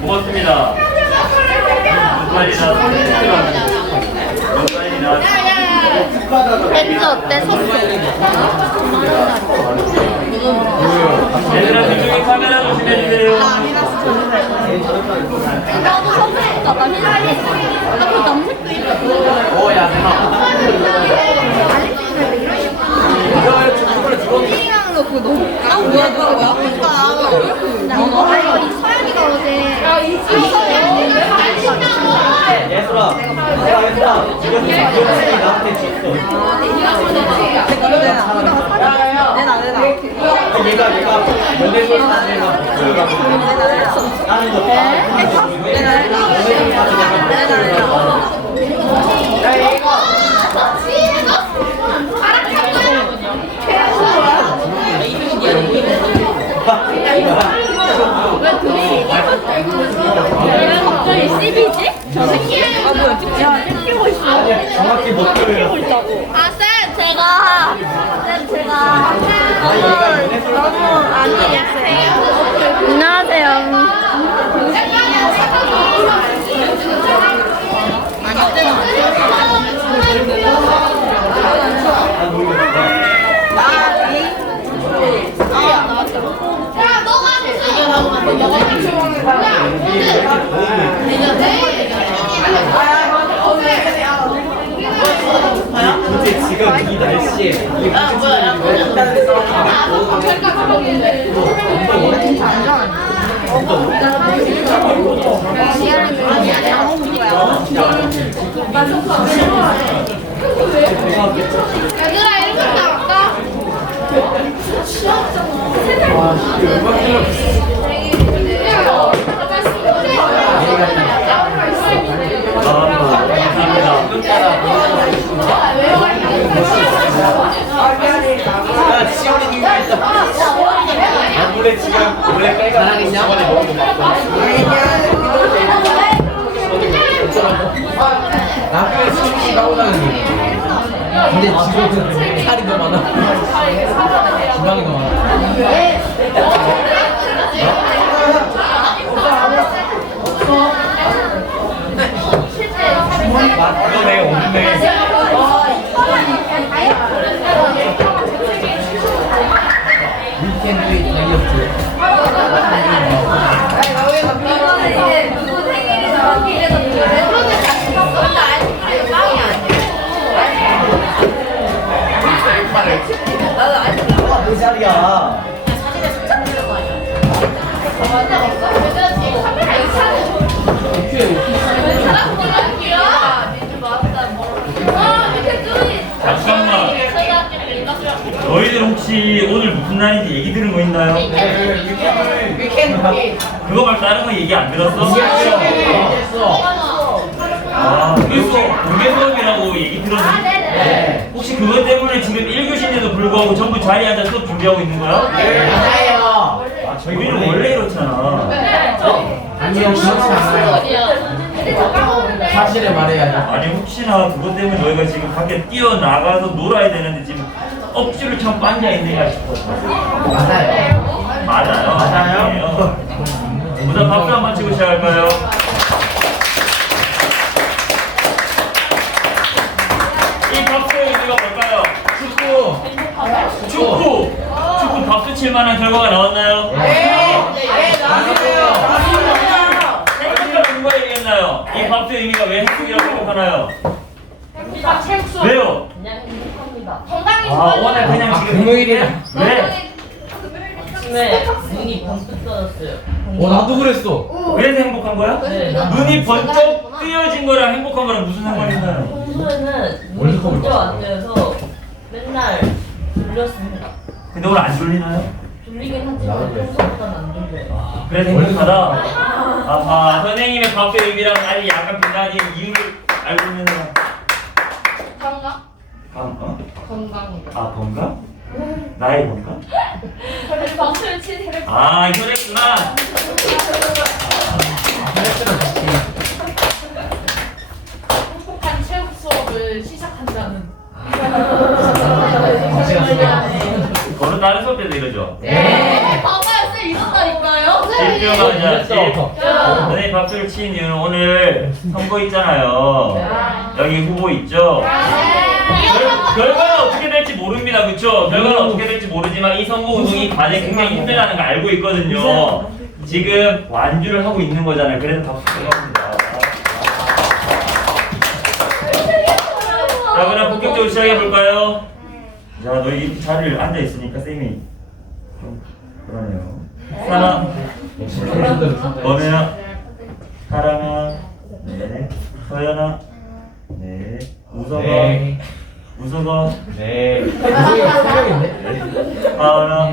고맙습니다. 렌즈 어때? 섰어. 얘들아 그쪽에 카메라 조심해주세요. 나도 선택했다. 나 흰색. 나그 남색도 입었어. 오야 대박. 핑이라는 거 그거 너무. 아 뭐야? 나 이거 이 서연이가 어제 예술아. 예술아. 이거 나한테 줬어. 얘가 연예인 사진이랑 나는 이거 왜 갑자기 CB지? 저 새끼? 아 뭐야? 야, 찍히고 있어. 정확히 못 들어요. 아, 쌤, 제가 너무 아니겠어요. 안녕하세요. 근데 지금 이 날씨에 이게 얘들아, 이렇게 나올까? 야 지원이 누가 있다. 아 원래 지금 원래 빼가 저번에 먹은 거 맞고. 학교에 수시 나오다니. 근데 지금은 살이 더 많아. 지방이 더 많아. 이거 내가 오는데. 위켄드 다이어트. 그 자리야. 잠깐만. 너희들 혹시 오늘 무슨 날인지 얘기 들은 거 있나요? 그거 말고 다른 거 얘기 안 들었어? 아, 그래서 공개 수업이라고 얘기 들었는데 혹시 그것 때문에 지금 1교시인데도 불구하고 전부 자리에 앉아 수업 준비하고 있는 거야? 맞아요. 아, 저희는 원래 이렇잖아. 아니요, 그렇지 않아요. 사실을 말해야죠. 아니 혹시나 그것 때문에 너희가 지금 밖에 뛰어나가서 놀아야 되는데 지금 억지로 참 앉아있는가 싶어서. 맞아요. 맞아요. 맞아요. 우선 박수 한번 치고 시작할까요? 이 박수의 의미가 뭘까요? 축구 박수 칠 만한 결과가 나왔나요? 생각보다 누가 얘기했나요? 이 박수의 의미가 왜 행복이라고 생각하나요? 왜요? 아 오늘 그냥 지금 금요일이라. 왜? 아침에 눈이 번뜩 떠졌어요. 나도 그랬어. 그래서 행복한 거야? 네. 눈이 번쩍 뜨여진 거랑 행복한 거랑 무슨 상관인가요? 평소에는 눈이 번쩍 안 떠서 맨날 졸렸습니다. 근데 오늘 안 졸리나요? 졸리긴 하지만 평소보다는 안 졸려요. 그래서 행복하다? 아하 선생님의 박수의 의미랑 아니 약간 빛나는 이유를 알고 있는 사람 건강. 아, 건강? 나의 건강? 박수를 치세요. 아, 혈액구나. 행복한 체육 수업을 시작한다는. 그거는 다른 수업 때도 이러죠? 네. 봐봐요, 쌤 이런다니까요. 집중하자. 선생님 박수를 친 이유는 오늘 선거 있잖아요. 여기 후보 있죠? 결과는 어떻게 될지 모릅니다. 그쵸? 결과는 어떻게 될지 모르지만 이 선거운동이 과제 굉장히 힘들다는 걸 알고 있거든요. 지금 완주를 하고 있는 거잖아요. 그래서 박수 쳐갑니다. 자, 그럼 본격적으로 시작해볼까요? 자, 너희 이렇게 자리를 앉아있으니까 쌤이 좀 그러네요. 사나, 범혜야, 사랑아, 네, 서연아, 네, 우석아, 네. 우석아, 네. 하은아,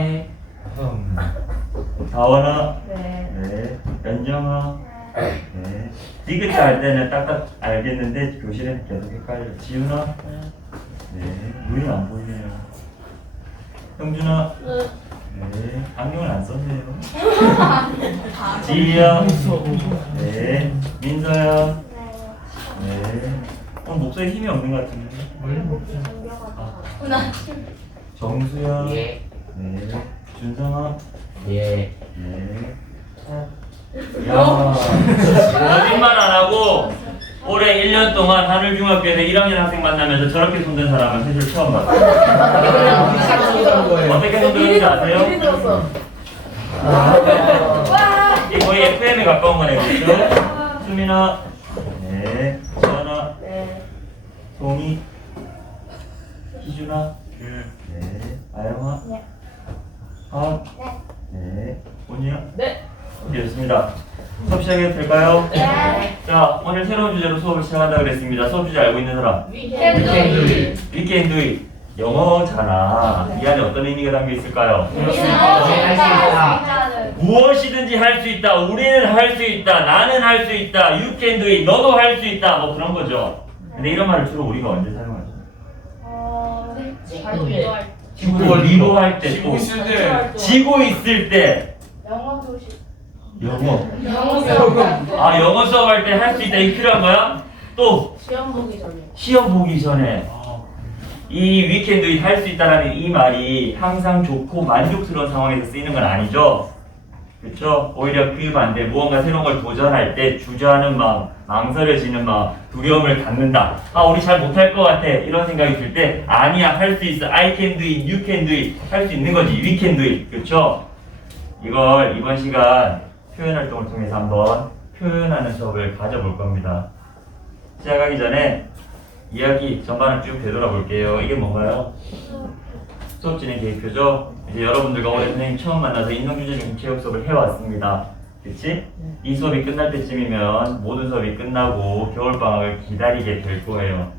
다원아, 네, 연정아, 네. 디귿자 할 때는 딱딱 알겠는데 교실에는 계속 헷갈려. 지훈아, 네, 눈이 안 보이네요. 형준아, 네, 안경을 안 썼네요. 지희야, 네, 민서야, 네. 목소리 힘이 없는 것 같은데. 정수야, 예. 네, 준성아, 예. 네. 야, 거짓말 안 하고 올해 1년 동안 하늘중학교에서 1학년 학생 만나면서 저렇게 손든 사람은 사실 처음 봤어요. 어떻게 손들었는지 아세요? 이게 거의 FM에 가까운 거네요. 그렇죠? 수민아, 네, 서연아, 송이, 희준아, 네, 아영아, 하은, 네, 온이야, 네. 좋습니다. 수업 시작해도 될까요? 네. 자, 오늘 새로운 주제로 수업을 시작한다 그랬습니다. 수업 주제 알고 있는 사람? 위켄드. 영어잖아. 이 안에 어떤 의미가 담겨 있을까요? 무엇이든지 할 수 있다. 우리는 할 수 있다. 나는 할 수 있다. You can do it. 너도 할 수 있다. 뭐 그런 거죠. 근데 이런 말을 주로 우리가 언제 사용하죠? 친구들 리도할 때 또 지고 있을 때 영어 교실. 영어. 영어 아, 영어 수업 할 때 할 수 있다. 이게 필요한 거야? 또 시험 보기 전에. 시험 보기 전에 이 위켄드 할 수 있다라는 이 말이 항상 좋고 만족스러운 상황에서 쓰이는 건 아니죠. 그렇죠? 오히려 그 반대 무언가 새로운 걸 도전할 때 주저하는 마음, 망설여지는 마음, 두려움을 갖는다. 아, 우리 잘 못할 것 같아. 이런 생각이 들 때 아니야, 할 수 있어. I can do it, you can do it. 할 수 있는 거지. We can do it. 그렇죠? 이걸 이번 시간 표현 활동을 통해서 한번 표현하는 수업을 가져볼 겁니다. 시작하기 전에 이야기 전반을 쭉 되돌아볼게요. 이게 뭔가요? 수업 진행 계획표죠? 이제 여러분들과 올해 선생님 처음 만나서 인성주제적인 체육 수업을 해왔습니다. 그치? 이 수업이 끝날 때쯤이면 모든 수업이 끝나고 겨울방학을 기다리게 될 거예요.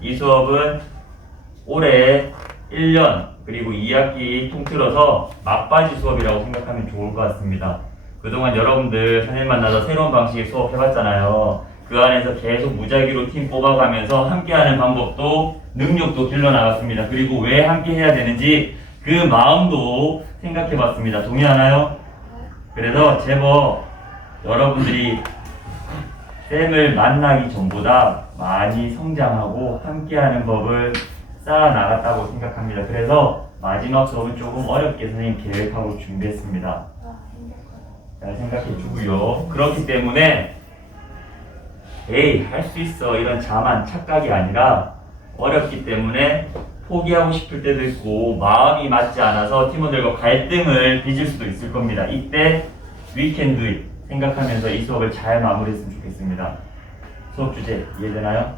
이 수업은 올해 1년 그리고 2학기 통틀어서 막바지 수업이라고 생각하면 좋을 것 같습니다. 그동안 여러분들 선생님 만나서 새로운 방식의 수업 해봤잖아요. 그 안에서 계속 무작위로 팀 뽑아가면서 함께하는 방법도 능력도 길러나갔습니다. 그리고 왜 함께 해야 되는지 그 마음도 생각해봤습니다. 동의하나요? 그래서 제법 여러분들이 쌤을 만나기 전보다 많이 성장하고 함께하는 법을 쌓아나갔다고 생각합니다. 그래서 마지막 수업은 조금 어렵게 선생님 계획하고 준비했습니다. 잘 생각해 주고요. 그렇기 때문에 에이, 할 수 있어. 이런 자만 착각이 아니라 어렵기 때문에 포기하고 싶을 때도 있고 마음이 맞지 않아서 팀원들과 갈등을 빚을 수도 있을 겁니다. 이때 We can do it 생각하면서 이 수업을 잘 마무리했으면 좋겠습니다. 수업 주제 이해되나요?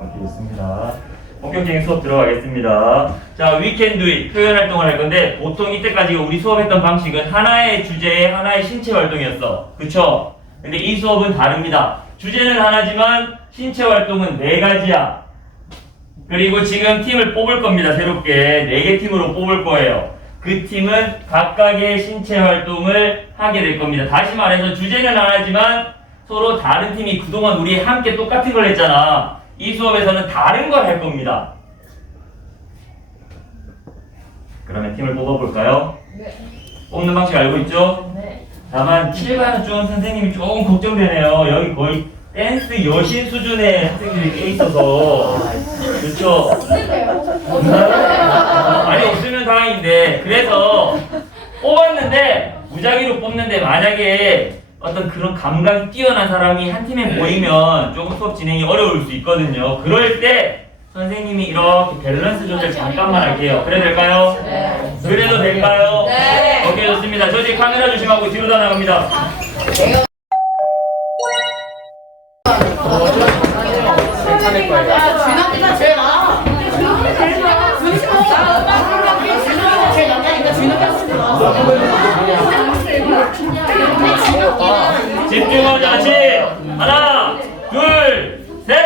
오케이, 좋습니다. 본격적인 수업 들어가겠습니다. 자, We can do it 표현 활동을 할 건데 보통 이때까지 우리 수업했던 방식은 하나의 주제에 하나의 신체 활동이었어. 그쵸? 근데 이 수업은 다릅니다. 주제는 하나지만 신체 활동은 4가지야. 그리고 지금 팀을 뽑을 겁니다. 새롭게 4개 팀으로 뽑을 거예요. 그 팀은 각각의 신체 활동을 하게 될 겁니다. 다시 말해서 주제는 하나지만 서로 다른 팀이 그동안 우리 함께 똑같은 걸 했잖아. 이 수업에서는 다른 걸 할 겁니다. 그러면 팀을 뽑아볼까요? 뽑는 방식 알고 있죠? 네. 다만 7반은 좀 선생님이 조금 걱정되네요. 여기 거의 댄스 여신 수준의 학생들이 꽤 있어서 그렇죠? 아니 없으면 다행인데 그래서 뽑았는데 무작위로 뽑는데 만약에 어떤 그런 감각이 뛰어난 사람이 한 팀에 모이면 조금 수업 진행이 어려울 수 있거든요. 그럴 때 선생님이 이렇게 밸런스 조절 잠깐만 할게요. 그래도 될까요? 네. 그래도 될까요? 네. 오케이 좋습니다. 저 지금 카메라 조심하고 뒤로 다 나갑니다. 괜찮을 거예요. 준혁이가 제일 나아. 준혁이 제일 나아. 준혁이 제일 나니까 준혁이가 제일 나아. 집중하자. 집 하나 둘 셋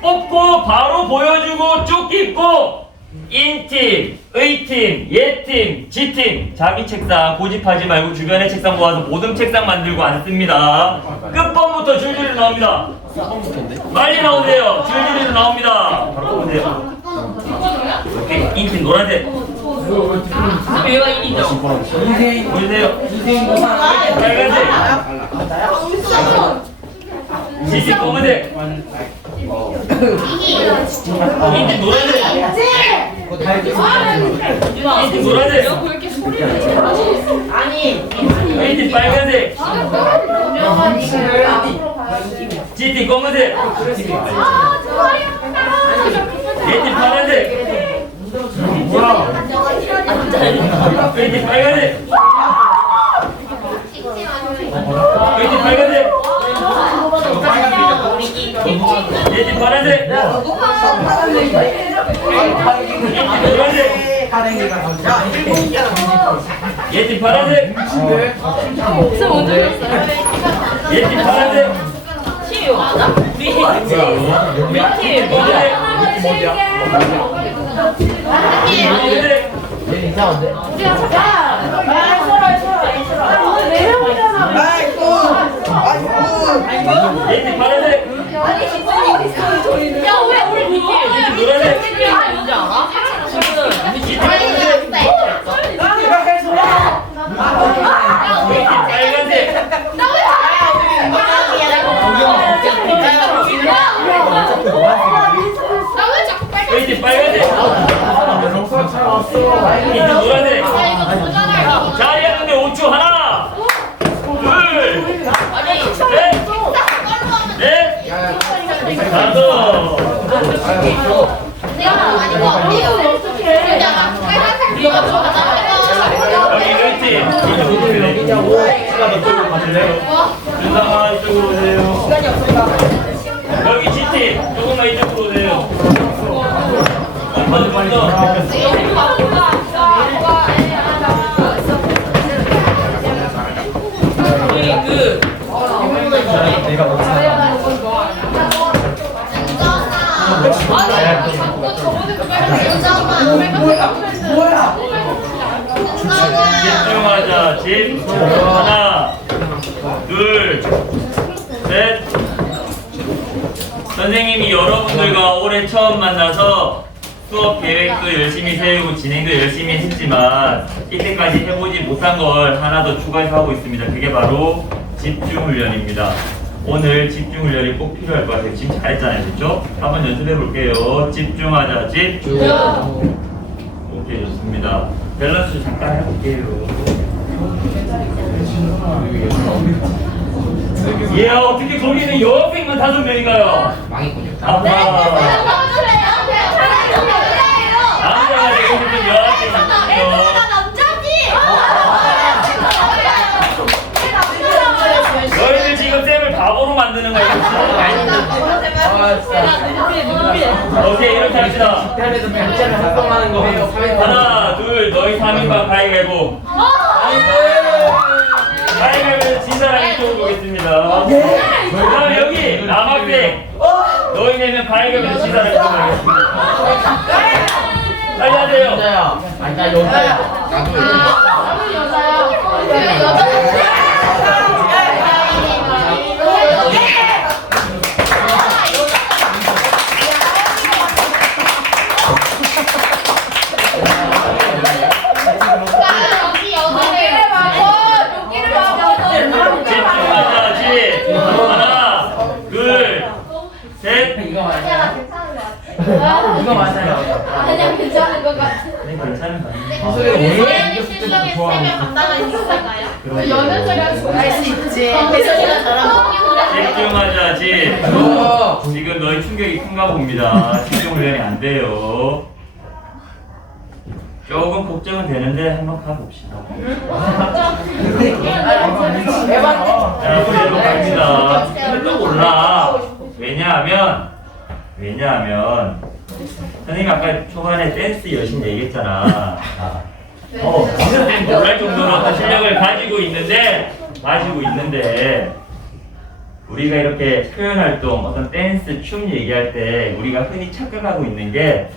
뽑고 바로 보여주고 쭉 입고 인팀, 의팀, 얘팀, 지팀 자기 책상 고집하지 말고 주변의 책상 모아서 모든 책상 만들고 앉습니다. 끝번부터 줄줄이 나옵니다. 빨리 나오세요. 줄줄이 나옵니다. 바로 보세요. 오케이 인팀 노란색 그럼 얘가 1이죠? 보세요. 빨간색 지식 검은색 인팀 노란색 인팀 노란색 인팀 빨간색 지팀 검은색 얘팀 파란색 얘팀 빨간색 얘팀 빨간색 얘팀 파란색 얘팀 파란색 얘팀 파란색 팀이 맞아? 우리 팀 얘 이상한데? 얘팀 파란색 야, 왜 우리 얘팀 노란색 뭔지 알아? 지금 얘팀 파란색 얘팀 빨간색 얘팀 빨간색 얘팀 노란색 자리하는데 5초 하나 둘셋넷 다섯 여기 1팀 이쪽으로 오세요. 시간 이쪽으로 가실래요? 준상아 이쪽으로 오세요. 여기 G팀 조금만 이쪽으로 오세요. 빨리 내가 못하는 집중하자. 집 하나 둘 셋 선생님이 여러분들과 올해 처음 만나서 수업 계획도 열심히 세우고 진행도 열심히 했지만 이때까지 해보지 못한 걸 하나 더 추가해서 하고 있습니다. 그게 바로 집중훈련입니다. 오늘 집중훈련이 꼭 필요할 것 같아요. 지금 잘했잖아요. 그렇죠? 한번 연습해 볼게요. 집중하자. 집중. 오케이 좋습니다. 밸런스 잠깐 해볼게요. 예, 어떻게 거기는 여학생만 5명인가요? 망했군요. 아하. 남자가 되고 싶은 여학생 있군요. 너희들 지금 쌤을 바보로 만드는 거야. 오케이 이렇게 합시다. 대학에서 백자를 활동하는 거 하나 둘 너희 3인방 가위바위보. 가위바위보에서 진 사람 이쪽으로 오겠습니다. 그럼 여기 남학생 너희 4명 가위바위보에서 진 사람 이쪽으로 오겠습니다. 빨리 하세요. 여자야. 아니 나 여자야. 네, 괜찮은 거 아니에요. 소연이 실력에 세명 감당할 수 있을까요? 할수 있지. 배선이가 저랑 집중하자지. 지금 너희 충격이 큰가 봅니다. 집중 훈련이 안 돼요. 조금 걱정은 되는데 한번 가봅시다. 자, 우리 갑니다. 근데 또 몰라. 왜냐하면 선생님 아까 초반에 댄스 여신 얘기했잖아. 놀랄 정도로 어떤 실력을 가지고 있는데 우리가 이렇게 표현 활동, 어떤 댄스, 춤 얘기할 때 우리가 흔히 착각하고 있는 게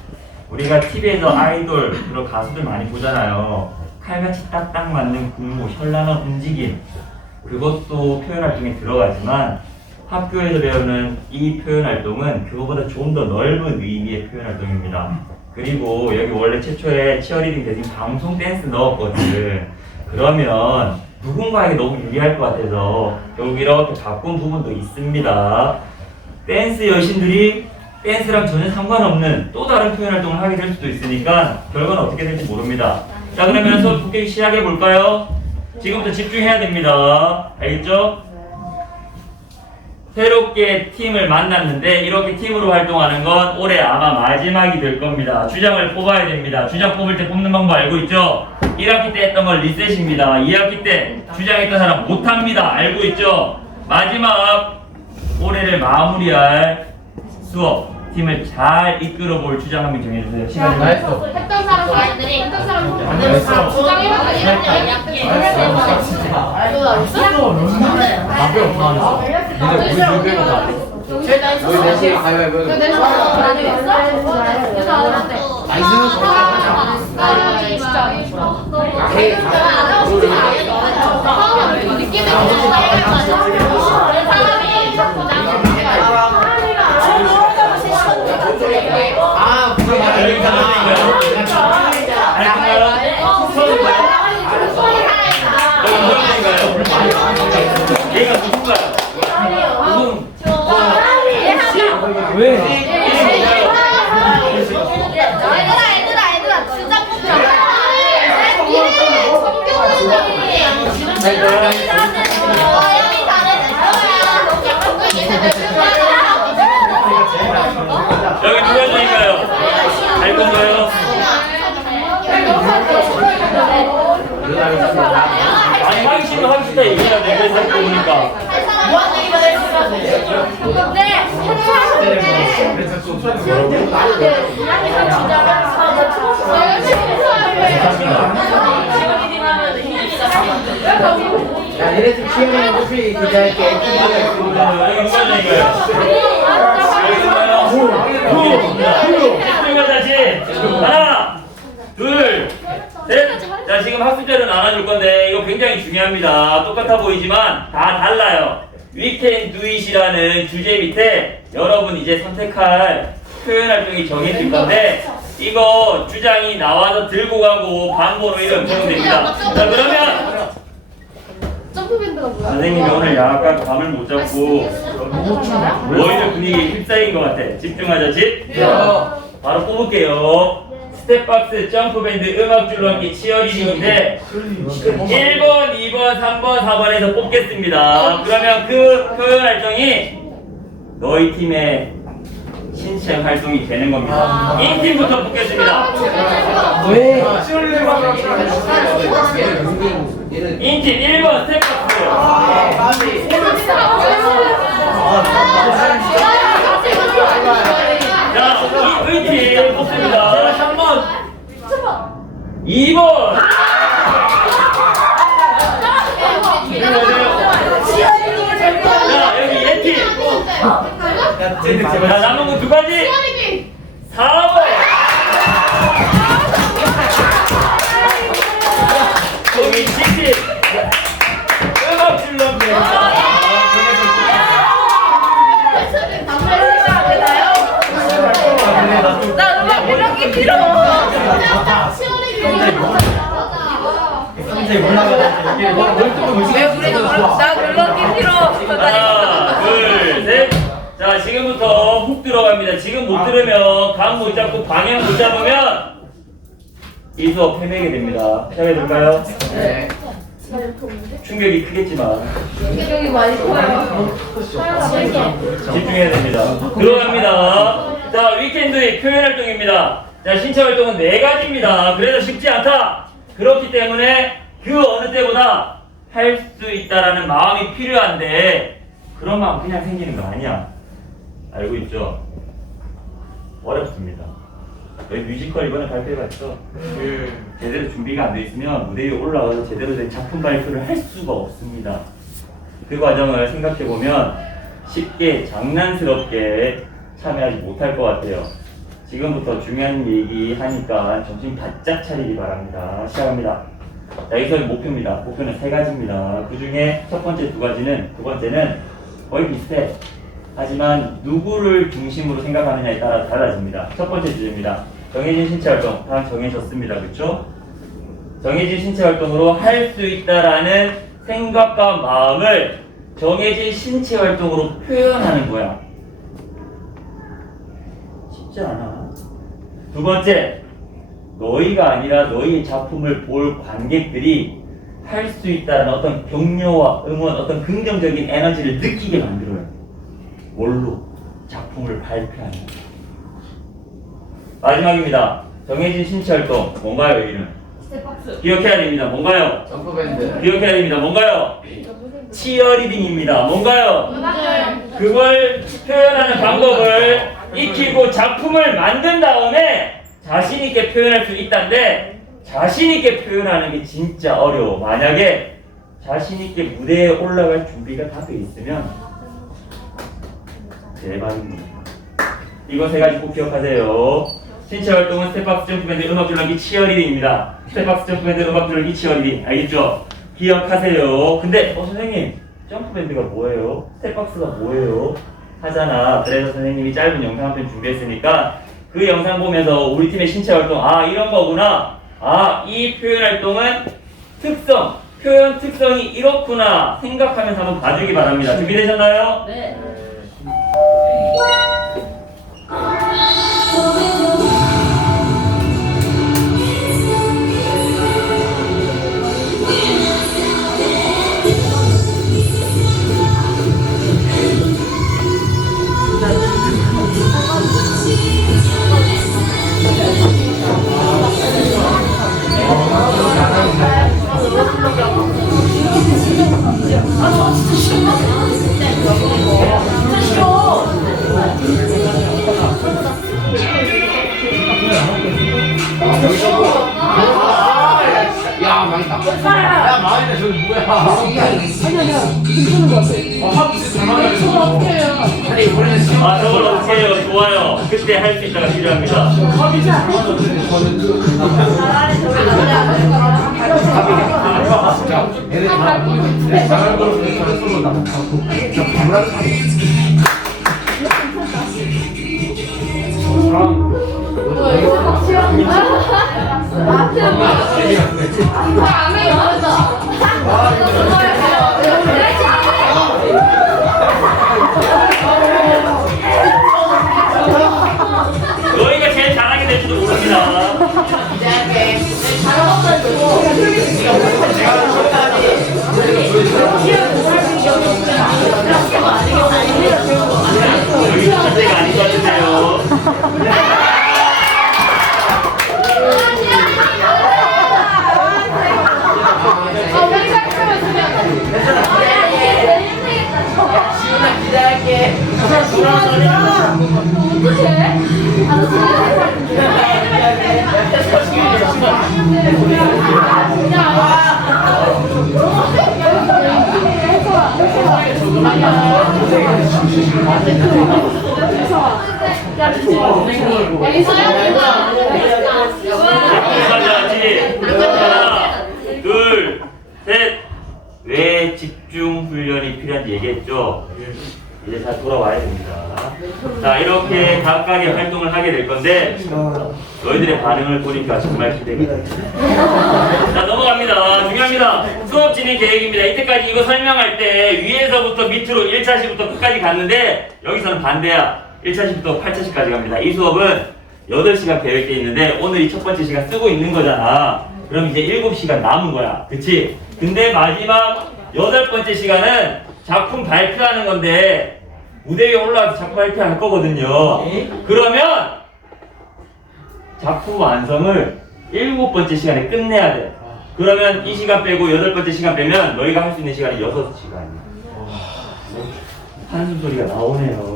우리가 TV에서 아이돌 그리고 가수들 많이 보잖아요. 칼같이 딱딱 맞는 군무, 현란한 움직임, 그것도 표현 활동에 들어가지만 학교에서 배우는 이 표현 활동은 그거보다 좀 더 넓은 의미의 표현 활동입니다. 그리고 여기 원래 최초에 치어리딩 대신 방송 댄스 넣었거든. 그러면 누군가에게 너무 유리할 것 같아서 여기 이렇게 바꾼 부분도 있습니다. 댄스 여신들이 댄스랑 전혀 상관없는 또 다른 표현 활동을 하게 될 수도 있으니까 결과는 어떻게 될지 모릅니다. 자, 그러면 수업 본격적으로 시작해 볼까요? 지금부터 집중해야 됩니다. 알겠죠? 새롭게 팀을 만났는데 이렇게 팀으로 활동하는 건 올해 아마 마지막이 될 겁니다. 주장을 뽑아야 됩니다. 주장 뽑을 때 뽑는 방법 알고 있죠? 1학기 때 했던 건 리셋입니다. 2학기 때 주장했던 사람 못합니다. 알고 있죠? 마지막 올해를 마무리할 수업 팀을 잘 이끌어 볼 주장 한 명 정해주세요. 시간이 나했어. 했던 사람 사람들이 했던 사람 했어. 주장해봤다 이런 답이 없어 안 했어. 니네 우리 빼고 다. 우리 넷이 가위바위보. 나이스는 아, 그거 얘가 누군가요? 왜? 얘들아 주장 뽑자. 여기 누가 중인가요? 할 건가요? 아니 확실히 확실히 얘기해야 돼. 그래서 할 거니까. 야, 니네 집 치어리는 혹시 기자할게. 여기 누가 중인가요? 집중하자지. 하나, 둘, 셋. 자, 지금 학습자를 나눠줄 건데 이거 굉장히 중요합니다. 똑같아 보이지만 다 달라요. We can do it이라는 주제 밑에 여러분 이제 선택할 표현 활동이 정해질 건데 이거 주장이 나와서 들고 가고 반번호 이름 적으면 됩니다. 자, 그러면 점프밴드가 뭐야? 선생님이 오늘 약간 감을 못 잡고 너희들 분위기에 휩싸인 것 같아. 집중하자, 집. 바로 뽑을게요. 스텝박스, 점프밴드, 음악줄로 함께 치어리딩인데 1번, 2번, 3번, 4번에서 뽑겠습니다. 그러면 그 표현 활동이 너희 팀의 신체 활동이 되는 겁니다. 이 팀부터 뽑겠습니다. 왜? 인팀 1번 스텝박스. 자, 의팀 뽑습니다. 3번. 2번. 자, 여기 예팀. 자, 남은 거 두 가지. 4번. 여기 G팀. 음악 줄넘기. 나 음악 이렇게 길어. 나 그렇게 길어. 하나, 둘, 셋. 자, 지금부터 훅 들어갑니다. 지금 못 들으면 감 못 잡고 방향 못 잡으면 이 수업 헤매게 됩니다. 헤매둘까요? 네. 충격이 크겠지만 여기 많이 커요. 집중해야 됩니다. 들어갑니다. 자, 위켄드의 표현 활동입니다. 자, 신체 활동은 4가지입니다. 그래서 쉽지 않다. 그렇기 때문에 그 어느 때보다 할 수 있다라는 마음이 필요한데 그런 마음 그냥 생기는 거 아니야. 알고 있죠? 어렵습니다. 여기 뮤지컬 이번에 발표해봤죠? 제대로 준비가 안 돼 있으면 무대 위에 올라가서 제대로 된 작품 발표를 할 수가 없습니다. 그 과정을 생각해보면 쉽게 장난스럽게 참여하지 못할 것 같아요. 지금부터 중요한 얘기 하니까 정신 바짝 차리기 바랍니다. 시작합니다. 자, 여기서 목표입니다. 목표는 3가지입니다. 그 중에 첫 번째 2가지는, 두 번째는 거의 비슷해. 하지만 누구를 중심으로 생각하느냐에 따라 달라집니다. 첫 번째 주제입니다. 정해진 신체 활동. 다 정해졌습니다. 그렇죠? 정해진 신체 활동으로 할 수 있다라는 생각과 마음을 정해진 신체 활동으로 표현하는 거야. 쉽지 않아. 두 번째, 너희가 아니라 너희의 작품을 볼 관객들이 할 수 있다는 어떤 격려와 응원, 어떤 긍정적인 에너지를 느끼게 만들어요. 뭘로? 작품을 발표하는 거예요. 마지막입니다. 정해진 신체 활동. 뭔가요, 여기는? 스텝박스. 기억해야 됩니다. 뭔가요? 점프밴드. 기억해야 됩니다. 뭔가요? 치어리딩입니다. 뭔가요? 음악을. 그걸 표현하는 방법을 익히고 작품을 만든 다음에 자신있게 표현할 수 있다는데 자신있게 표현하는 게 진짜 어려워. 만약에 자신있게 무대에 올라갈 준비가 다 돼 있으면 대박입니다. 이거 3가지 꼭 기억하세요. 신체 활동은 스텝박스, 점프밴드, 음악 줄넘기, 치어리딩입니다. 스텝박스, 점프밴드, 음악 줄넘기, 치어리딩. 알겠죠? 기억하세요. 근데 선생님, 점프밴드가 뭐예요? 스텝박스가 뭐예요? 하잖아. 그래서 선생님이 짧은 영상 한 편 준비했으니까 그 영상 보면서 우리 팀의 신체 활동, 아 이런 거구나. 아, 이 표현 활동은 특성, 표현 특성이 이렇구나 생각하면서 한번 봐주기 바랍니다. 준비되셨나요? 네. 야, 망했다. 야, 망했다. 저기 뭐야? 아니야, 괜찮은 것 같아. 합이 잘 맞아요. 저걸 어떻게 해요? 아니, 원래 시험. 아, 저걸 어떻게 해요? 좋아요. 그때 할 수 있다가 필요합니다. 합이 잘 맞았는데 저는 진짜 얘네 다 잘할 거로 저는 서로 나가고 저 반란 너희가 제일 잘하게 될지도 모릅니다. 여기 첫 때가 아닌 것 같은데요. 하나, 둘, 셋. 왜 집중 훈련이 필요한지 얘기했죠? 이제 다 돌아와야 됩니다. 자, 이렇게 각각의 활동을 하게 될 건데 너희들의 반응을 보니까 정말 기대가 됩니다. 자, 넘어갑니다. 중요합니다. 수업 진행 계획입니다. 이때까지 이거 설명할 때 위에서부터 밑으로 1차시부터 끝까지 갔는데 여기서는 반대야. 1차시부터 8차시까지 갑니다. 이 수업은 8시간 계획돼 있는데 오늘이 첫 번째 시간 쓰고 있는 거잖아. 그럼 이제 7시간 남은 거야. 그치? 근데 마지막 8번째 시간은 작품 발표하는 건데 무대 위에 올라와서 작품 발표할 거거든요. 그러면 작품 완성을 7번째 시간에 끝내야 돼. 그러면 이 시간 빼고 8번째 시간 빼면 너희가 할 수 있는 시간이 6시간이야. 한숨 소리가 나오네요.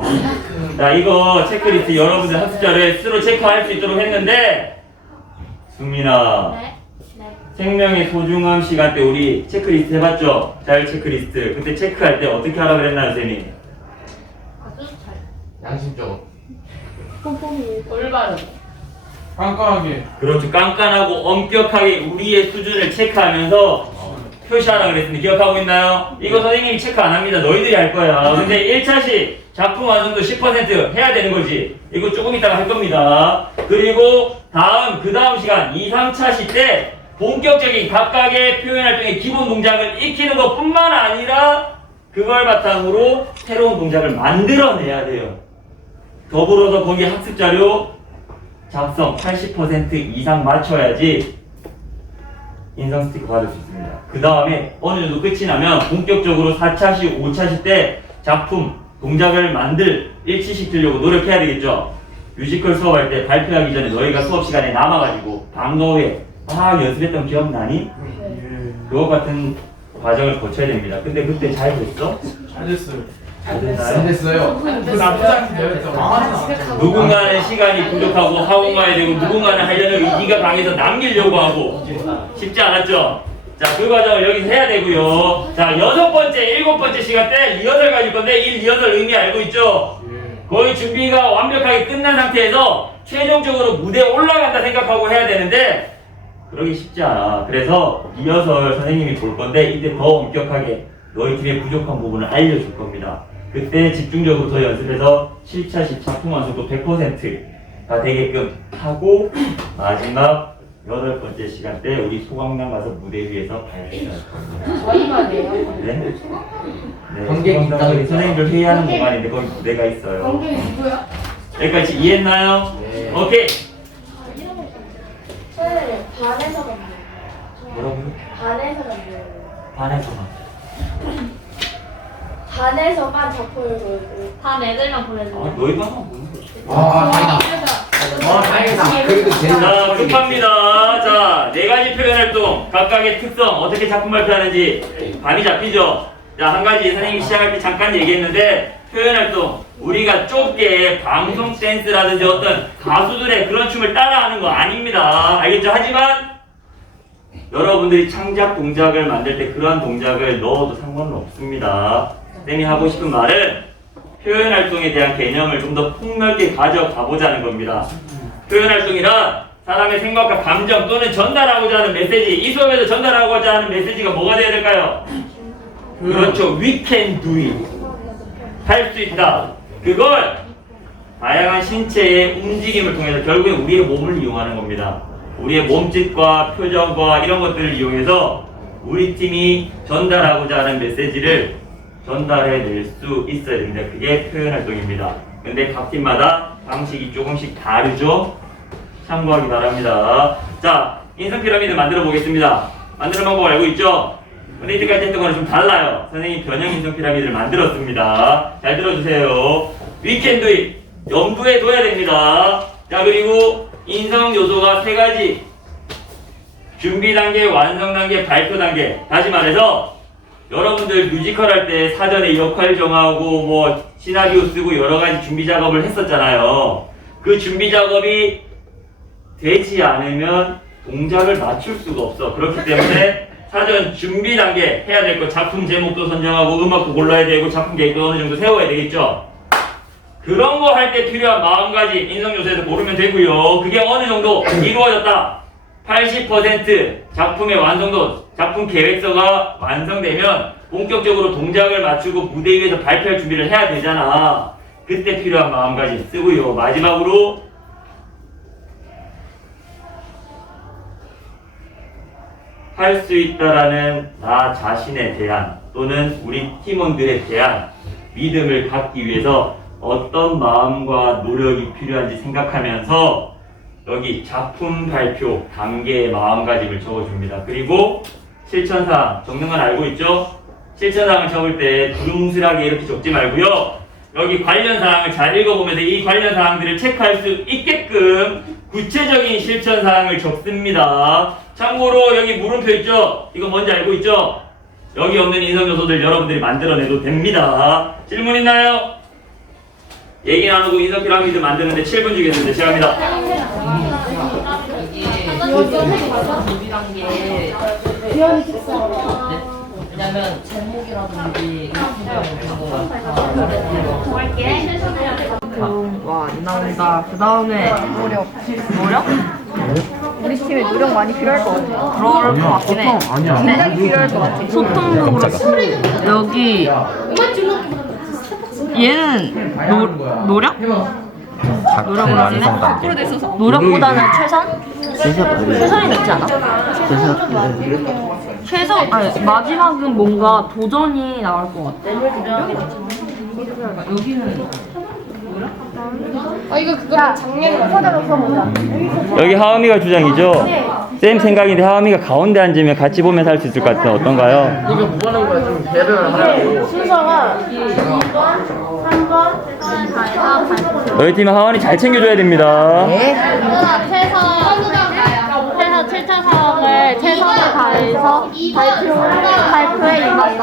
자, 이거 체크리스트 여러분들 학습자를 스스로 체크할 수 있도록 했는데 수민아, 네. 생명의 소중함 시간 때 우리 체크리스트 해봤죠? 자율 체크리스트. 그때 체크할 때 어떻게 하라 그랬나요, 선생님? 아주 잘. 양심적으로. 올바른. 깜깜하게. 그렇죠. 깐깐하고 엄격하게 우리의 수준을 체크하면서 표시하라 그랬는데 기억하고 있나요? 이거 선생님이 체크 안 합니다. 너희들이 할 거야. 근데 1차시 작품 완성도 10% 해야 되는 거지. 이거 조금 이따가 할 겁니다. 그리고 그 다음 시간 2, 3차시 때 본격적인 각각의 표현 활동의 기본 동작을 익히는 것 뿐만 아니라 그걸 바탕으로 새로운 동작을 만들어내야 돼요. 더불어서 거기 학습자료 작성 80% 이상 맞춰야지 인성 스티커 받을 수 있습니다. 그 다음에 어느 정도 끝이 나면 본격적으로 4차시, 5차시 때 작품, 동작을 만들 일치시키려고 노력해야 되겠죠. 뮤지컬 수업할 때 발표하기 전에 너희가 수업 시간에 남아가지고 방과 후에 연습했던 기억나니? 그거 같은 과정을 거쳐야 됩니다. 근데 그때 잘 됐어? 잘 됐어요. 잘 됐나요? 잘 됐어요. 그 나쁘지 않은데요? 망하진 않죠. 누군가는 시간이 부족하고 학원 가야 되고 누군가는 하려는 의지가 강해서 남기려고 하고 쉽지 않았죠? 자, 그 과정을 여기서 해야 되고요. 자, 6번째, 7번째 시간 때 리허설 가질 건데 이 리허설 의미 알고 있죠? 거의 준비가 완벽하게 끝난 상태에서 최종적으로 무대에 올라간다 생각하고 해야 되는데 그러기 쉽지 않아. 그래서 리허설 선생님이 볼 건데 이때 더 엄격하게 너희 팀의 부족한 부분을 알려줄 겁니다. 그때 집중적으로 더 연습해서 7차시 작품 완성도 100%가 되게끔 하고 마지막 8번째 시간 때 우리 소강당 가서 무대 위에서 발표할 겁니다. 저희만 해요. 네? 네, 관객 소강당은 입장에서. 선생님들 회의하는 공간인데 거기 무대가 있어요. 관객이 누구야? 여기까지 이해했나요? 네. 오케이. 선생님 반에서 간대요. 뭐라고요? 반에서 간대요. 반에서만. 반에서만 작품을 보여줘요. 반 애들만 보내주세요. 너희가 하면 보는 거지. 다행이다. 다행이다. 그래도 제일 자, 급합니다. 자, 4가지 표현 활동, 각각의 특성, 어떻게 작품 발표하는지 감이 잡히죠? 자, 한 가지 선생님이 시작할 때 잠깐 얘기했는데, 표현 활동, 우리가 좁게 방송 댄스라든지 어떤 가수들의 그런 춤을 따라하는 거 아닙니다. 알겠죠? 하지만, 여러분들이 창작 동작을 만들 때 그러한 동작을 넣어도 상관은 없습니다. 쌤이 하고 싶은 말은 표현 활동에 대한 개념을 좀 더 폭넓게 가져가 보자는 겁니다. 표현 활동이란 사람의 생각과 감정 또는 전달하고자 하는 메시지, 이 수업에서 전달하고자 하는 메시지가 뭐가 되어야 될까요? 그렇죠. We can do it. 할 수 있다. 그걸 다양한 신체의 움직임을 통해서 결국엔 우리의 몸을 이용하는 겁니다. 우리의 몸짓과 표정과 이런 것들을 이용해서 우리 팀이 전달하고자 하는 메시지를 전달해낼 수 있어야 됩니다. 그게 표현 활동입니다. 근데 각 팀마다 방식이 조금씩 다르죠? 참고하기 바랍니다. 자, 인성 피라미드 만들어 보겠습니다. 만드는 방법 알고 있죠? 근데 이때까지 했던 거는 좀 달라요. 선생님이 변형 인성 피라미드를 만들었습니다. 잘 들어주세요. We can do it. 염두에 둬야 됩니다. 자, 그리고 인성 요소가 3가지. 준비 단계, 완성 단계, 발표 단계. 다시 말해서 여러분들 뮤지컬 할 때 사전에 역할 정하고 뭐 시나리오 쓰고 여러 가지 준비 작업을 했었잖아요. 그 준비 작업이 되지 않으면 동작을 맞출 수가 없어. 그렇기 때문에 사전 준비 단계 해야 될 거 작품 제목도 선정하고 음악도 골라야 되고 작품 계획도 어느 정도 세워야 되겠죠. 그런 거 할 때 필요한 40가지 인성 요소에서 고르면 되고요. 그게 어느 정도 이루어졌다. 80% 작품의 완성도, 작품 계획서가 완성되면 본격적으로 동작을 맞추고 무대 위에서 발표할 준비를 해야 되잖아. 그때 필요한 40가지 쓰고요. 마지막으로 할 수 있다라는 나 자신에 대한 또는 우리 팀원들에 대한 믿음을 갖기 위해서 어떤 마음과 노력이 필요한지 생각하면서 여기 작품 발표, 단계의 마음가짐을 적어줍니다. 그리고 실천사항 적는 건 알고 있죠? 실천사항을 적을 때 두루뭉술하게 이렇게 적지 말고요. 여기 관련 사항을 잘 읽어보면서 이 관련 사항들을 체크할 수 있게끔 구체적인 실천 사항을 적습니다. 참고로 여기 물음표 있죠? 이거 뭔지 알고 있죠? 여기 없는 인성 요소들 여러분들이 만들어내도 됩니다. 질문 있나요? 얘기 나누고 인성 피라미드 만드는데 7분 주겠는데 시작합니다. 왜냐면 제목이라든지 와안 나온다. 그 다음에 노력. 우리 팀에 노력 많이 필요할 것 같아. 그럴 것 같긴 해. 굉장히 필요할 것 같아. 소통도 그렇고 여기 얘는 노력? 노력을 하네? 노력보다는 최선이 낫지 않아? 최선? 아니 마지막은 뭔가 도전이 나올 것 같아. 여기는 이거 그거 작년에 코드로 써보자. 여기 하은이가 주장이죠? 쌤 생각인데 하은이가 가운데 앉으면 같이 보면서 할 수 있을 것 같아요. 어떤가요? 이거 뭐 하는 거야? 좀 배려를 하라고. 순서가 2번, 3번, 4번. 너희 팀은 하은이 잘 챙겨줘야 됩니다. 최선 7차 사업을 최선을 다해서 발표에 임한다.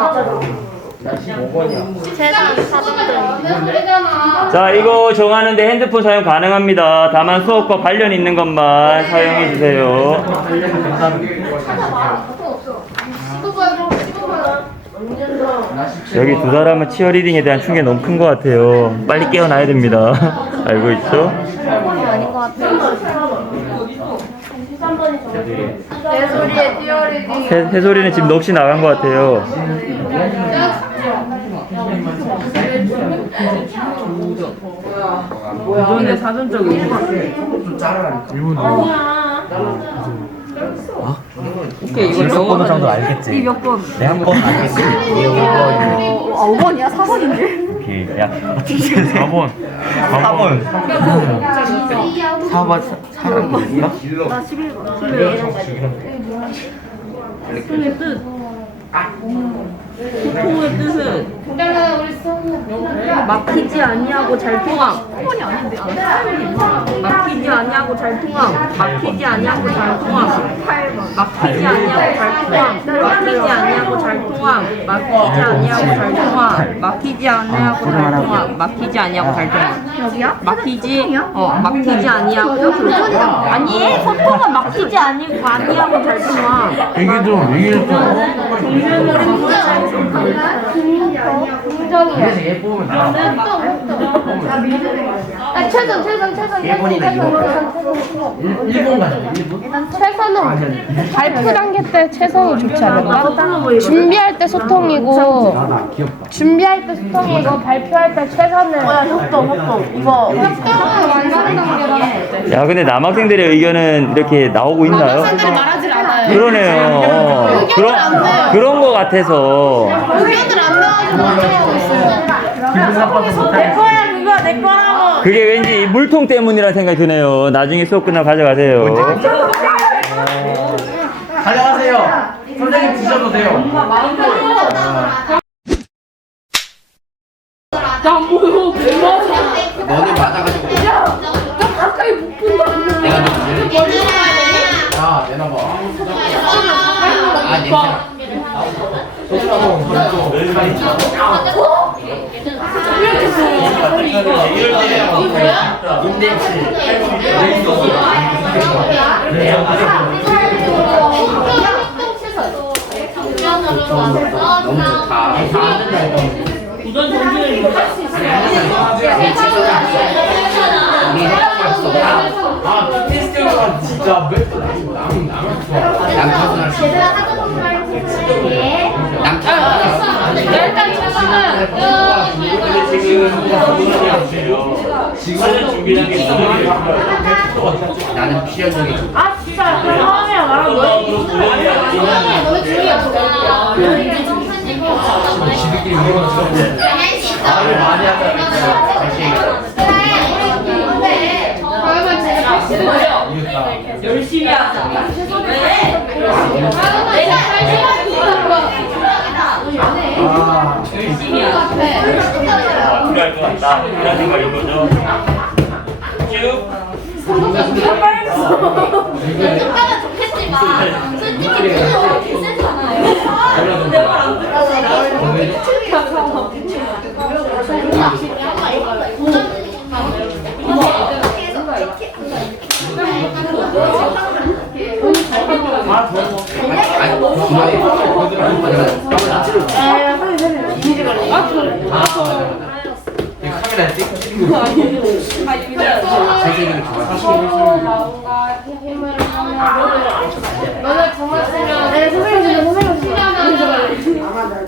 최선 4등급. 자, 이거 정하는데 핸드폰 사용 가능합니다. 다만 수업과 관련 있는 것만 사용해 주세요. 여기 두 사람은 치어리딩에 대한 충격이 너무 큰 것 같아요. 빨리 깨어나야 됩니다. 알고 있죠? 아닌 것 같아. 내 소리에 뛰어리딩. 해소리는 지금 넋이 나간 것 같아요. 도전의 사전적 의무. 좀 자르라니까. 오케이 이거 적어도 정도 알겠지? 몇 번? 내가 한번 알겠지? 5번이야? 4번인데? 오케이. 야. 4번. 4번. 4번 사람인가? 나 11번. 소통의 뜻. 소통의 뜻은 막히지 아니하고 잘 통함. 막히지 아니하고 잘 통함. 막히지 아니하고 잘 통함. 막히지 아니하고 잘 통함. 막히지 아니하고 잘 통함. 막히지 아니하고 잘 통함. 막히지 아니하고 잘 통함. 막히지 아니하고 잘 통함. 여기야? 막히지 아니하고 아니 소통은 막히지 아니하고 잘 통함. 얘기 좀 얘기를 좀. 긍정이야. 얘 뽑으면 나. 최선. 일본이네, 일본 가자. 일본. 최선은 발표 단계 때 최선이 좋지 않을까? 준비할 때 소통이고 나 귀엽다. 준비할 때 소통이고 발표할 때 최선을 협동. 이거 협동은 완전 단계라. 야, 근데 남학생들의 의견은 이렇게 나오고 있나요? 학생들이 말하질 않아요. 그러네요. 그런 거 같아서. 의견을 안 나와서 걱정하고 있어요. 기분 나빠서 못하겠어. 그거 내 거라고. 그게 왠지 물통 때문이라는 생각이 드네요. 나중에 수업 끝나고 가져가세요. 가져가세요. 선생님 드셔도 돼요. 너는 맞아가지고. 가까이 못 본다. 내가 너 야, 내놔봐. 아, 냄새. 너무 좋다. 도전 정신을 아, 테스트가 진짜 맵도 남은 일단 최선은 지금 준비한 게 나는 피해적이 아 진짜 처음이야 말한 거야? 지들끼리 물어봤어. 말을 많이 하자. 그러면 제가 필요할 것 같다. 이런 생각인 거죠. 쭉. 하면 좋겠지만 솔직히 너무 세잖아요. 카메라에 찍는 거 잘생기는 거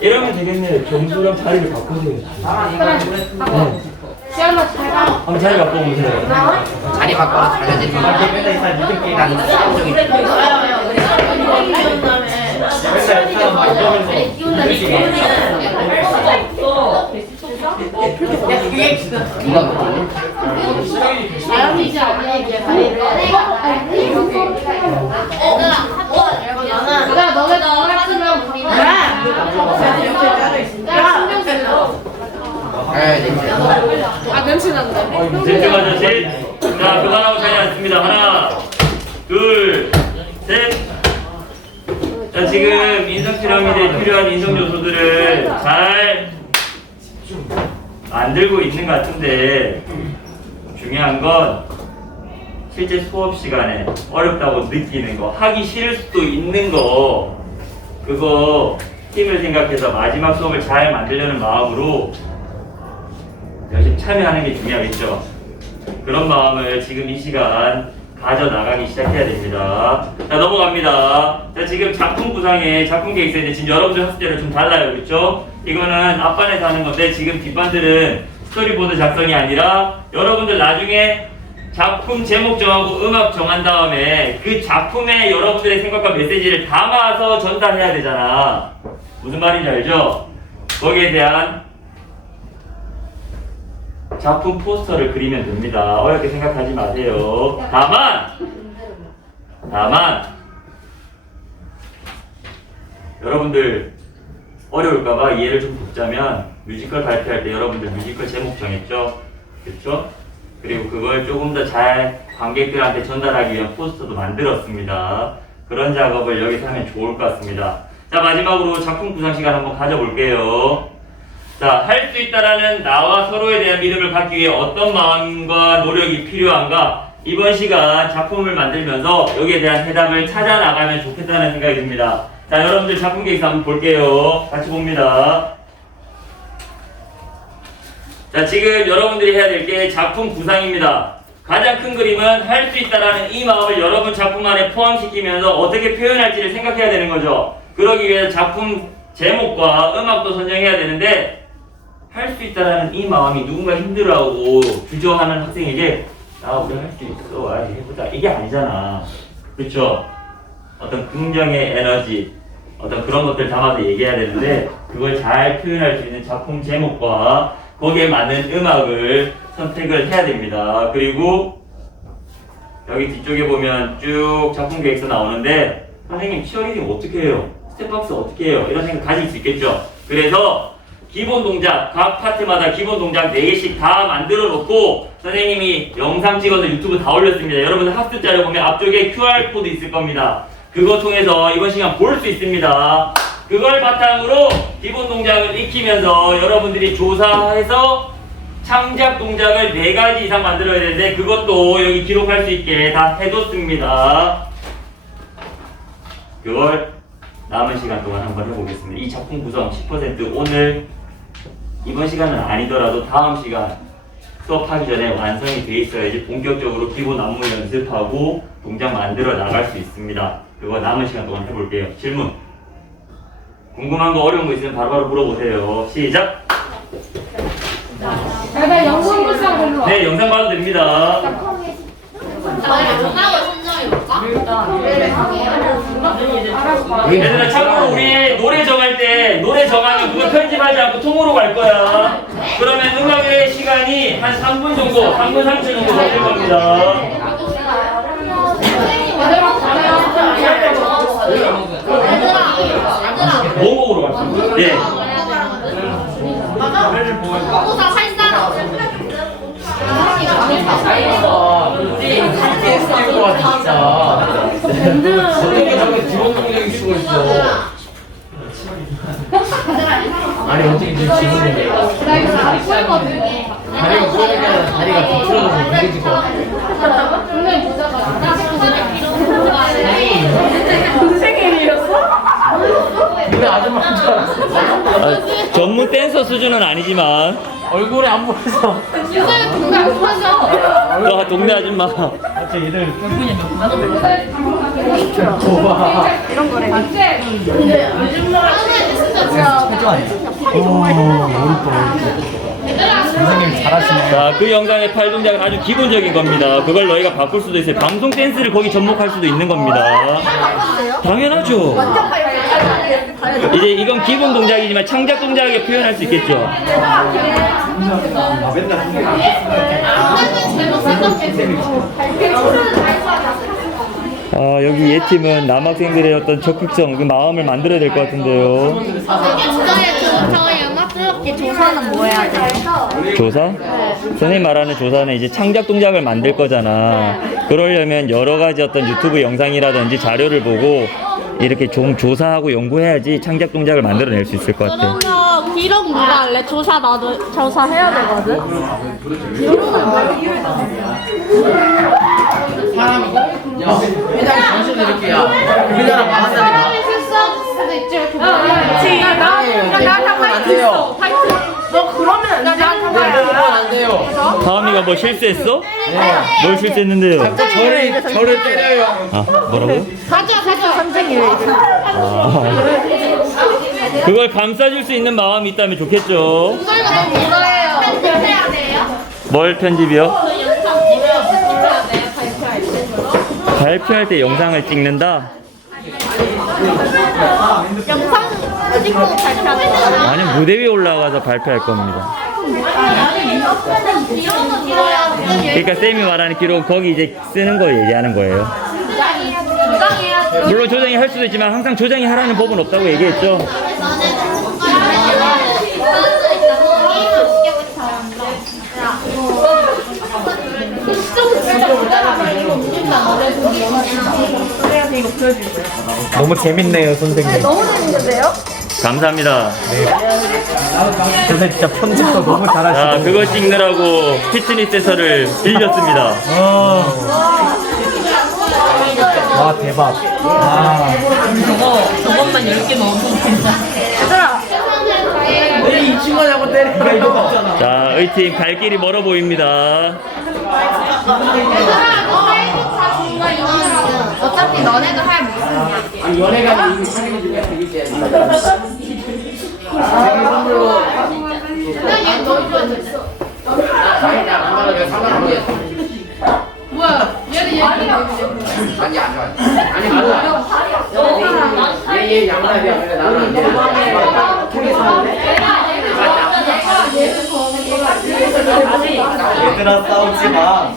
이러면 되겠네. 점수랑 자리를 바꾸세요. 한번 자리 바꿔보세요. 자리 바꿔서 달라지는 거 나는 수학적인 누가 바꾸니? 집중하자, 셋. 자, 그만하고 자리 앉습니다. 하나, 둘, 셋. 자, 지금 인성 피라미드에 필요한 인성 요소들을 잘 만들고 있는 것 같은데, 중요한 건 실제 수업 시간에 어렵다고 느끼는 거, 하기 싫을 수도 있는 거, 그거 팀을 생각해서 마지막 수업을 잘 만들려는 마음으로 열심히 참여하는 게 중요하겠죠. 그런 마음을 지금 이 시간 가져나가기 시작해야 됩니다. 자, 넘어갑니다. 자, 지금 작품 구상에 작품 계획서인데 지금 여러분들 학습 때랑 좀 달라요. 그렇죠? 이거는 앞반에서 하는 건데 지금 뒷반들은 스토리보드 작성이 아니라 여러분들 나중에 작품 제목 정하고 음악 정한 다음에 그 작품에 여러분들의 생각과 메시지를 담아서 전달해야 되잖아. 무슨 말인지 알죠? 거기에 대한 작품 포스터를 그리면 됩니다. 어렵게 생각하지 마세요. 다만 여러분들 어려울까봐 이해를 좀 돕자면 뮤지컬 발표할 때 여러분들 뮤지컬 제목 정했죠? 그렇죠? 그리고 그걸 조금 더 잘 관객들한테 전달하기 위한 포스터도 만들었습니다. 그런 작업을 여기서 하면 좋을 것 같습니다. 자, 마지막으로 작품 구상 시간 한번 가져볼게요. 자, 할 수 있다라는 나와 서로에 대한 믿음을 갖기 위해 어떤 마음과 노력이 필요한가? 이번 시간 작품을 만들면서 여기에 대한 해답을 찾아 나가면 좋겠다는 생각이 듭니다. 자, 여러분들 작품 계획서 한번 볼게요. 같이 봅니다. 자, 지금 여러분들이 해야 될 게 작품 구상입니다. 가장 큰 그림은 할 수 있다라는 이 마음을 여러분 작품 안에 포함시키면서 어떻게 표현할지를 생각해야 되는 거죠. 그러기 위해서 작품 제목과 음악도 선정해야 되는데 할 수 있다라는 이 마음이 누군가 힘들어하고 주저하는 학생에게 우리 할 수 있어, 해보자, 이게 아니잖아. 그렇죠? 어떤 긍정의 에너지, 어떤 그런 것들 담아서 얘기해야 되는데 그걸 잘 표현할 수 있는 작품 제목과 거기에 맞는 음악을 선택을 해야 됩니다. 그리고 여기 뒤쪽에 보면 쭉 작품 계획서 나오는데 선생님 치어리딩 어떻게 해요? 스텝박스 어떻게 해요? 이런 생각 가질 수 있겠죠? 그래서 기본 동작, 각 파트마다 기본 동작 4개씩 다 만들어 놓고 선생님이 영상 찍어서 유튜브 다 올렸습니다. 여러분들 학습 자료 보면 앞쪽에 QR코드 있을 겁니다. 그거 통해서 이번 시간 볼 수 있습니다. 그걸 바탕으로 기본 동작을 익히면서 여러분들이 조사해서 창작 동작을 4가지 이상 만들어야 되는데 그것도 여기 기록할 수 있게 다 해뒀습니다. 그걸 남은 시간 동안 한번 해보겠습니다. 이 작품 구성 10% 오늘 이번 시간은 아니더라도 다음 시간 수업하기 전에 완성이 돼 있어야지 본격적으로 기본 안무 연습하고 동작 만들어 나갈 수 있습니다. 그거 남은 시간 동안 해볼게요. 질문 궁금한 거 어려운 거 있으면 바로바로 물어보세요. 시작! 영상 불상 네, 영상 봐도 됩니다. 얘들아, 참고로 우리 노래 정할 때 노래 정하면 그거 편집하지 않고 통으로 갈 거야. 그러면 음악의 시간이 한 3분 정도, 3분 30분 정도 걸릴 겁니다. 원곡으로 갑시다. 예. 보고서 할 사람. BTS인 거 같아 진짜. 어떻게 저렇게 지원 동력이 쓰고 있어. 아니 어떻게 지금 지원 동력이 나 이거 다리 꼬이거든. 다리가 꼬이는 게 아니라 다리가 비틀어져서 무게질 것 같아. 분명히 모자가 나 필요한 거 아니야? 선생님이었어? 근데 아줌마인 줄 알았어. 전문 댄서 수준은 아니지만 얼굴에 안 보여서. 요새 동네 안 맞아. 또 동네 아줌마. 갑자기 얘들 이런 거래. 선생님 잘하시네. 자, 그 영상의 팔 동작은 아주 기본적인 겁니다. 그걸 너희가 바꿀 수도 있어요. 방송 댄스를 거기 접목할 수도 있는 겁니다. 당연하죠. 이제 이건 기본 동작이지만 창작 동작에 표현할 수 있겠죠. 아, 여기 예팀은 남학생들의 어떤 적극성, 그 마음을 만들어야 될 것 같은데요. 저 영화스럽게 조사는 뭐 해야 돼요? 조사? 선생님 말하는 조사는 이제 창작 동작을 만들 거잖아. 그러려면 여러 가지 어떤 유튜브 영상이라든지 자료를 보고 이렇게 좀 조사하고 연구해야지 창작 동작을 만들어낼 수 있을 것 같아. 그러면 기록 누가 할래? 조사 나도 조사해야 되거든. 사람이 야 회장이 정신 드릴게요. 우리나라 망한다니까. 나한테 안 돼요. 너 그러면 안 돼요. 다음이가 뭐 실수했어? 뭘 실수했는데요? 저를 때려요. 아, 뭐라고? 가져. 선생님. 아, 그걸 감싸줄 수 있는 마음이 있다면 좋겠죠. 이거 너무 뭐라해요? 편집해야 돼요? 뭘 편집이요? 영상 편집해야 돼요? 발표할 때. 발표할 때 영상을 찍는다? 영상 찍고 발표하는 거. 아니, 무대 위에 올라가서 발표할 겁니다. 이런 길어야 그러니까 쌤이 말하는 기록 거기 이제 쓰는 거 얘기하는 거예요. 조장해야지. 물론 조장이 할 수도 있지만 항상 조장이 하라는 법은 없다고 얘기했죠. 너무 재밌네요 선생님. 너무 재밌는데요? 감사합니다. 선생님 진짜 편집도 너무 잘하시고. 자, 그거 찍느라고 피트니스에서를 빌렸습니다. 와 대박. 아. 저것만 10개 넣어도 된다. 이 친구냐고 때리니까 이거 없잖아. 자, 의팀 갈 길이 멀어 보입니다. 어차피 너네도 할 모습이야. 연애가 이미 사귀는 중에 되게 선물로. 얘 너무 됐어. 뭐야? 얘는 아니 맞아. 얘 양다리야. 근데 나는 얘들아 싸우지 마.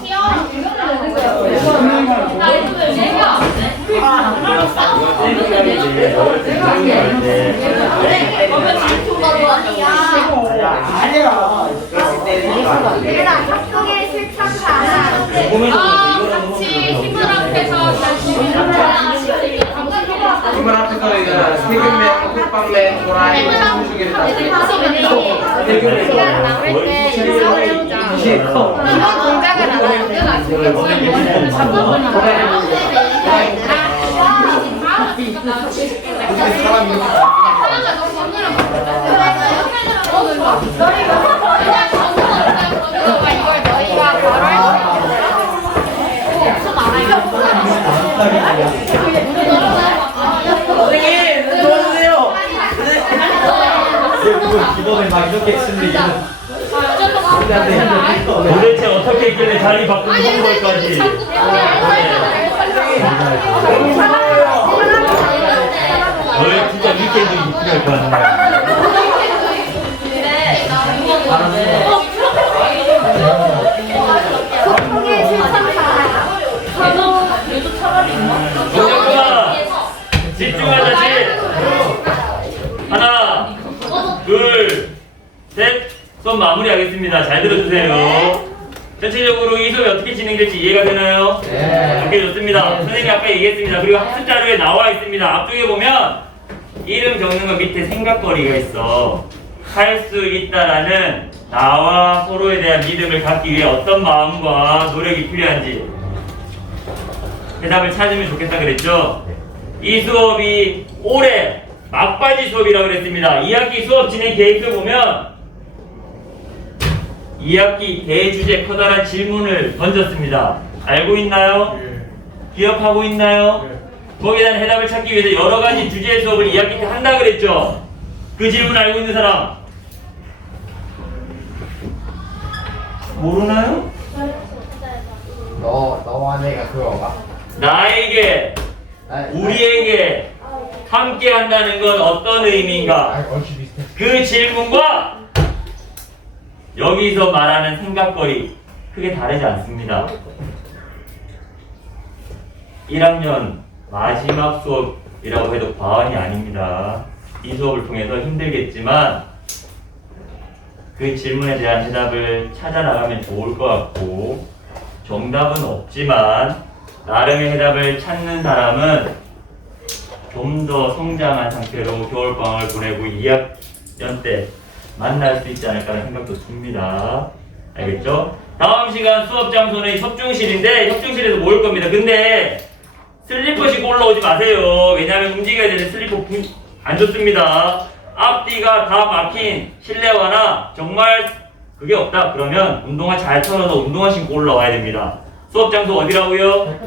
얘들아 협동의 실천사. 같이 힘을 앞에서 힘을 앞에서 이제 세균맨, 호빵맨, 도라이, 숨쉬기를 다 시간 남을 때 연습을 해보자. 이번 동작을 알아요. 이걸 너희가 바로 할 선생님 도와주세요. 기본을 막 이렇게 쓰는데 도대체 어떻게 있길래 자리 바꾸는 걸까지. 너희 진짜 위켄드 필요할 것 같네. 집중하자, 집. 하나, 둘, 셋. 수업 마무리하겠습니다. 잘 들어주세요. 전체적으로 이 수업이 어떻게 진행될지 이해가 되나요? 네. 오케이, 좋습니다. 선생님이 아까 얘기했습니다. 그리고 학습 자료에 나와 있습니다. 앞쪽에 보면 이름 적는 거 밑에 생각거리가 있어. 할 수 있다라는 나와 서로에 대한 믿음을 갖기 위해 어떤 마음과 노력이 필요한지 대답을 찾으면 좋겠다 그랬죠? 이 수업이 올해 막바지 수업이라고 그랬습니다. 2학기 수업 진행 계획표 보면 2학기 대주제 커다란 질문을 던졌습니다. 알고 있나요? 기억하고 있나요? 거기에 대한 해답을 찾기 위해서 여러 가지 주제의 수업을 2학기 때 한다 그랬죠? 그 질문 알고 있는 사람? 모르나요? 너와 내가 그거가. 나에게, 우리에게 함께 한다는 건 어떤 의미인가? 얼추 비슷해. 그 질문과 여기서 말하는 생각거리 크게 다르지 않습니다. 1학년 마지막 수업이라고 해도 과언이 아닙니다. 이 수업을 통해서 힘들겠지만 그 질문에 대한 해답을 찾아 나가면 좋을 것 같고 정답은 없지만 나름의 해답을 찾는 사람은 좀 더 성장한 상태로 겨울방학을 보내고 2학년 때 만날 수 있지 않을까라는 생각도 듭니다. 알겠죠? 다음 시간 수업 장소는 협중실인데 협중실에서 모일 겁니다. 근데 슬리퍼 신고 올라오지 마세요. 왜냐하면 움직여야 되는 슬리퍼 안 좋습니다. 앞뒤가 다 막힌 실내화나 정말 그게 없다 그러면 운동화 잘 털어서 운동화 신고 올라와야 됩니다. 수업 장소 어디라고요?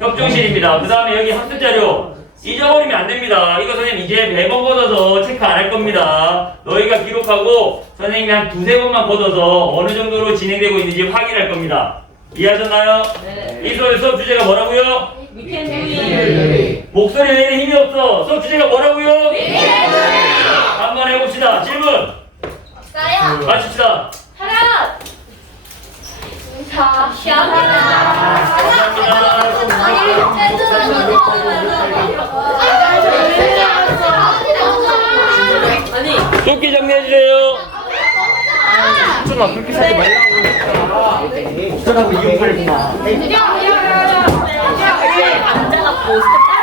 협중실입니다. 그 다음에 여기 학습 자료 잊어버리면 안 됩니다. 이거 선생님 이제 매번 걷어서 체크 안 할 겁니다. 너희가 기록하고 선생님이 한 두세 번만 걷어서 어느 정도로 진행되고 있는지 확인할 겁니다. 이해하셨나요? 네. 이 수업 주제가 뭐라고요? 위켄드. 목소리 내는 힘이 없어. 수업 주제가 뭐라고요? 한번 해봅시다. 질문 나야. 맞춥시다. 하나. 자, 아니, 속기 정리해주세요. 좀 그렇게 살지 말라고. 어쩌라고 이용팔구나. 앉아갖고 스텝